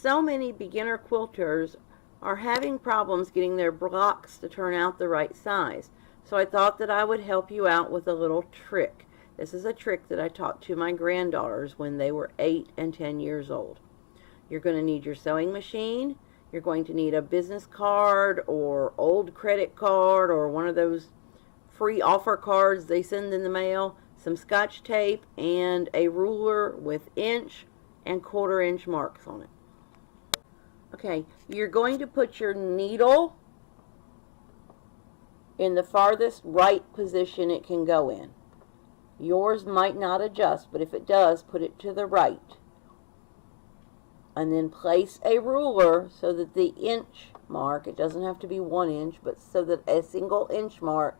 so many beginner quilters are having problems getting their blocks to turn out the right size. So I thought that I would help you out with a little trick. This is a trick that I taught to my granddaughters when they were 8 and 10 years old. You're going to need your sewing machine. You're going to need a business card or old credit card or one of those free offer cards they send in the mail, some Scotch tape, and a ruler with inch and quarter-inch marks on it. Okay, you're going to put your needle in the farthest right position it can go in. Yours might not adjust, but if it does, put it to the right. And then place a ruler so that the inch mark, it doesn't have to be 1 inch, but so that a single inch mark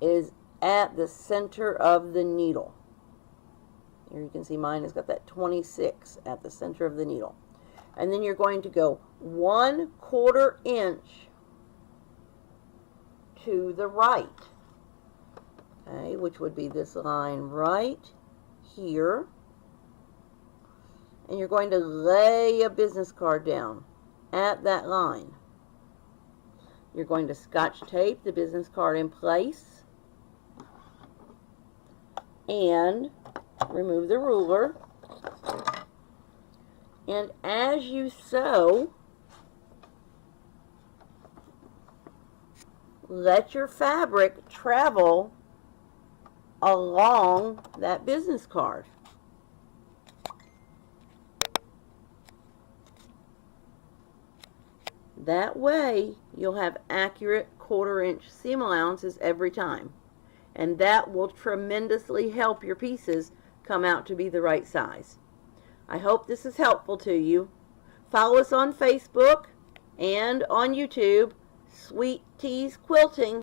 is at the center of the needle. Here you can see mine has got that 26 at the center of the needle. And then you're going to go 1/4 inch to the right, okay, which would be this line right here. And you're going to lay a business card down at that line. You're going to Scotch tape the business card in place and remove the ruler. And as you sew, let your fabric travel along that business card. That way, you'll have accurate 1/4 inch seam allowances every time. And that will tremendously help your pieces come out to be the right size. I hope this is helpful to you. Follow us on Facebook and on YouTube, Sweet Teas Quilting.